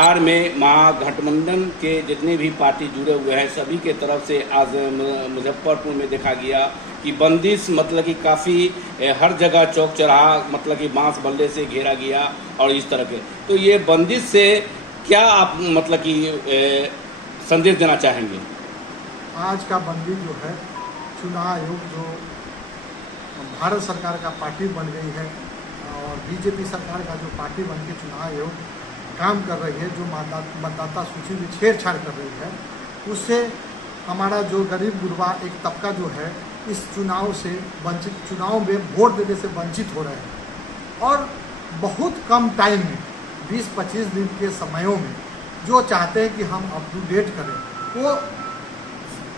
बिहार में महागठबंधन के जितने भी पार्टी जुड़े हुए हैं सभी के तरफ से आज मुजफ्फरपुर में देखा गया कि बंदिश मतलब कि काफ़ी हर जगह चौक चौराहा मतलब कि बांस बल्ले से घेरा गया और इस तरह के। तो ये बंदिश से क्या आप मतलब कि संदेश देना चाहेंगे? आज का बंदी जो है, चुनाव आयोग जो भारत सरकार का पार्टी बन गई है और बीजेपी सरकार का जो पार्टी बन के चुनाव आयोग काम कर रही है, जो मतदाता सूची में छेड़छाड़ कर रही है, उससे हमारा जो गरीब गुरबा एक तबका जो है इस चुनाव से वंचित, चुनाव में वोट देने से वंचित हो रहे हैं। और बहुत कम टाइम में 20-25 दिन के समयों में जो चाहते हैं कि हम अप टू डेट करें,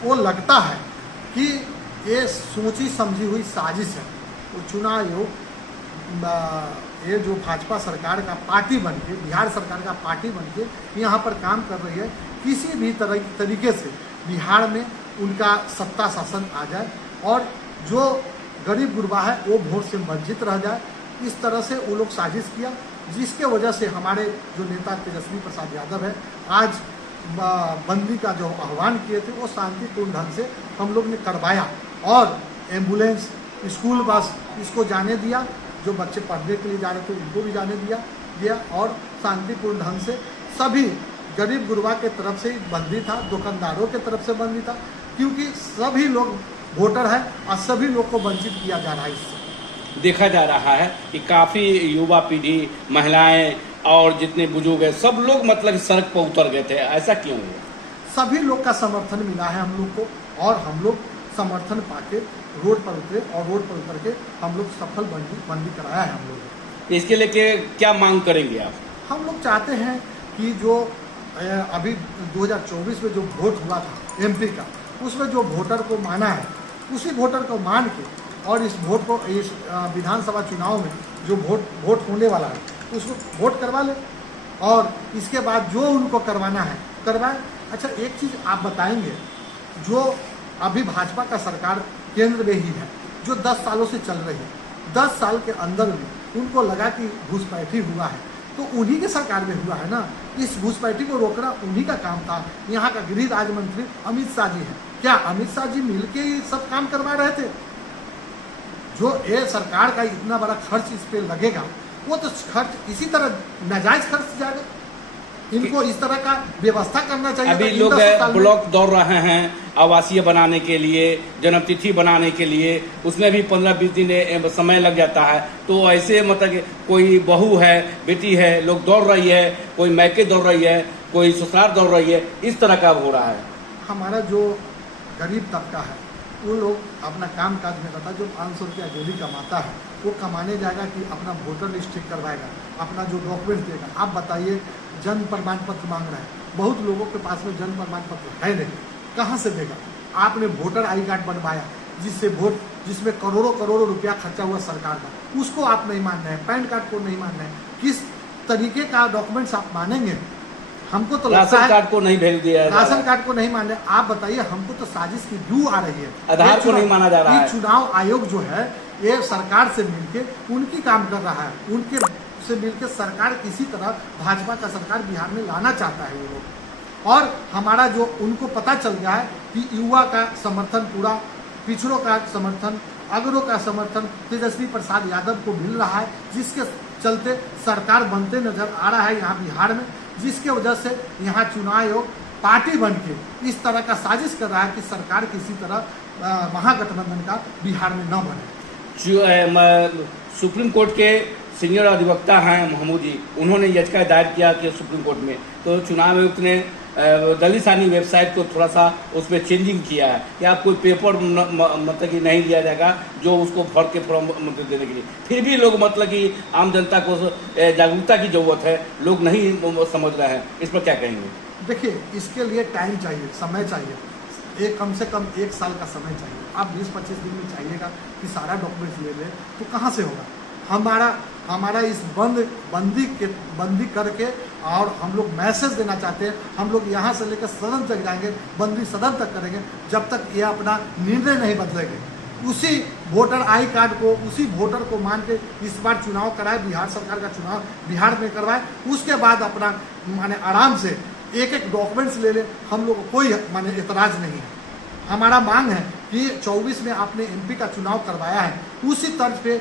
वो लगता है कि ये सोची समझी हुई साजिश है। वो चुनाव आयोग ये जो भाजपा सरकार का पार्टी बन के, बिहार सरकार का पार्टी बन के यहाँ पर काम कर रही है, किसी भी तरीके से बिहार में उनका सत्ता शासन आ जाए और जो गरीब गुरबा है वो वोट से वंचित रह जाए। इस तरह से वो लोग साजिश किया, जिसके वजह से हमारे जो नेता तेजस्वी प्रसाद यादव है आज बंदी का जो आह्वान किए थे वो शांतिपूर्ण ढंग से हम लोग ने करवाया और एम्बुलेंस, स्कूल बस इसको जाने दिया, जो बच्चे पढ़ने के लिए जा रहे थे उनको भी जाने दिया और शांतिपूर्ण ढंग से सभी गरीब गुरबा के तरफ से बंदी था, दुकानदारों के तरफ से बंदी था, क्योंकि सभी लोग वोटर हैं और सभी लोग को वंचित किया जा रहा है। इससे देखा जा रहा है कि काफ़ी युवा पीढ़ी, महिलाएं और जितने बुजुर्ग हैं सब लोग मतलब सड़क पर उतर गए थे। ऐसा क्यों हुआ? सभी लोग का समर्थन मिला है हम लोग को और हम लोग समर्थन पाके रोड पर उतरे और रोड पर उतर के हम लोग सफल बंदी कराया है हम लोग। इसके लिए क्या मांग करेंगे आप? हम लोग चाहते हैं कि जो अभी 2024 में जो वोट हुआ था एमपी का, उसमें जो वोटर को माना है उसी वोटर को मान के और इस वोट को, इस विधानसभा चुनाव में जो वोट होने वाला है उसको वोट करवा ले और इसके बाद जो उनको करवाना है करवाए। अच्छा, एक चीज़ आप बताएंगे, जो अभी भाजपा का सरकार केंद्र में ही है, जो 10 सालों से चल रही है, 10 साल के अंदर भी उनको लगा कि घुसपैठी हुआ है, तो उन्हीं के सरकार में हुआ है ना। इस घुसपैठी को रोकना उन्हीं का काम था। यहाँ का गृह राज्य मंत्री अमित शाह जी हैं, क्या अमित शाह जी मिलके ही सब काम करवा रहे थे? जो ये सरकार का इतना बड़ा खर्च इस पे लगेगा, वो तो खर्च इसी तरह नाजायज खर्च जाएगा। इनको इस तरह का व्यवस्था करना चाहिए। अभी लोग ब्लॉक दौड़ रहे हैं आवासीय बनाने के लिए, जन्मतिथि बनाने के लिए, उसमें भी 15-20 दिन समय लग जाता है। तो ऐसे मतलब कोई बहू है, बेटी है, लोग दौड़ रही है, कोई मैके दौड़ रही है, कोई ससुराल दौड़ रही है, इस तरह का हो रहा है। हमारा जो गरीब तबका है वो लोग अपना काम काज में रहता है, जो 500 रुपया डेली कमाता है वो कमाने जाएगा कि अपना वोटर लिस्ट ठीक करवाएगा, अपना जो डॉक्यूमेंट देगा। आप बताइए, जन्म प्रमाण पत्र मांग रहा है, बहुत लोगों के पास में जन्म प्रमाण पत्र है नहीं, कहाँ से देगा? आपने वोटर आई कार्ड बनवाया जिसमें करोड़ों रुपया खर्चा हुआ सरकार का, उसको आप नहीं मान रहे हैं। पैन कार्ड को नहीं मान रहे हैं। किस तरीके का डॉक्यूमेंट्स आप मानेंगे? हमको तो लगता है राशन कार्ड को नहीं भेज दिया, राशन कार्ड को नहीं मान रहे। आप बताइए, हमको तो साजिश की ड्यू आ रही है, आधार को नहीं माना जा रहा है। चुनाव आयोग जो है ये सरकार से मिलके उनकी काम कर रहा है, उनके से मिलकर सरकार किसी तरह भाजपा का सरकार बिहार में लाना चाहता है वो लोग। और हमारा जो उनको पता चल गया है कि युवा का समर्थन पूरा, पिछड़ों का समर्थन, अगरों का समर्थन तेजस्वी प्रसाद यादव को मिल रहा है, जिसके चलते सरकार बनते नजर आ रहा है यहाँ बिहार में, जिसके वजह से यहाँ चुनाव आयोग पार्टी बन के इस तरह का साजिश कर रहा है कि सरकार किसी तरह महागठबंधन का बिहार में न बने। सुप्रीम कोर्ट के सीनियर अधिवक्ता हैं महमूद जी, उन्होंने याचिका दायर किया कि सुप्रीम कोर्ट में, तो चुनाव आयुक्त ने दलिसानी वेबसाइट को थोड़ा सा उसमें चेंजिंग किया है कि आप कोई पेपर मतलब कि नहीं दिया जाएगा जो उसको भर के फॉर्म मतलब देने के लिए। फिर भी लोग मतलब कि आम जनता को जागरूकता की जरूरत है, लोग नहीं समझ रहे हैं, इस पर क्या कहेंगे? देखिए, इसके लिए टाइम चाहिए, समय चाहिए, एक कम से कम 1 साल का समय चाहिए। आप 20-25 दिन में चाहिएगा कि सारा डॉक्यूमेंट्स ले लें, तो कहाँ से होगा? हमारा इस बंदी करके और हम लोग मैसेज देना चाहते हैं। हम लोग यहाँ से लेकर सदन तक जाएंगे, बंदी सदन तक करेंगे, जब तक ये अपना निर्णय नहीं बदलेंगे। उसी वोटर आई कार्ड को, उसी वोटर को मान के इस बार चुनाव कराए, बिहार सरकार का चुनाव बिहार में करवाए, उसके बाद अपना माने आराम से एक एक डॉक्यूमेंट्स ले ले, हम लोग को कोई माने एतराज़ नहीं है। हमारा मांग है कि 24 में आपने एमपी का चुनाव करवाया है, उसी तर्ज पे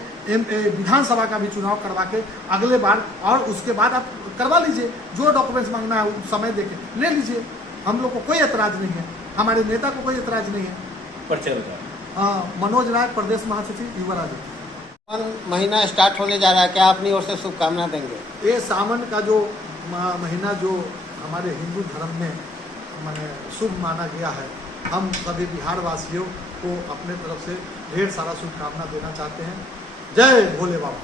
विधानसभा का भी चुनाव करवा के अगले बार और उसके बाद आप करवा लीजिए, जो डॉक्यूमेंट्स मांगना है समय देके ले लीजिए। हम लोग को कोई एतराज़ नहीं है, हमारे नेता को कोई एतराज़ नहीं है। परिचय बताओ। मनोज राय, प्रदेश महासचिव युवा राजनीति। महीना स्टार्ट होने जा रहा है, क्या अपनी ओर से शुभकामना देंगे? ये सावन का जो महीना जो हमारे हिंदू धर्म में माने शुभ माना गया है, हम सभी बिहार वासियों को अपने तरफ से ढेर सारा शुभकामना देना चाहते हैं। जय भोले बाबा।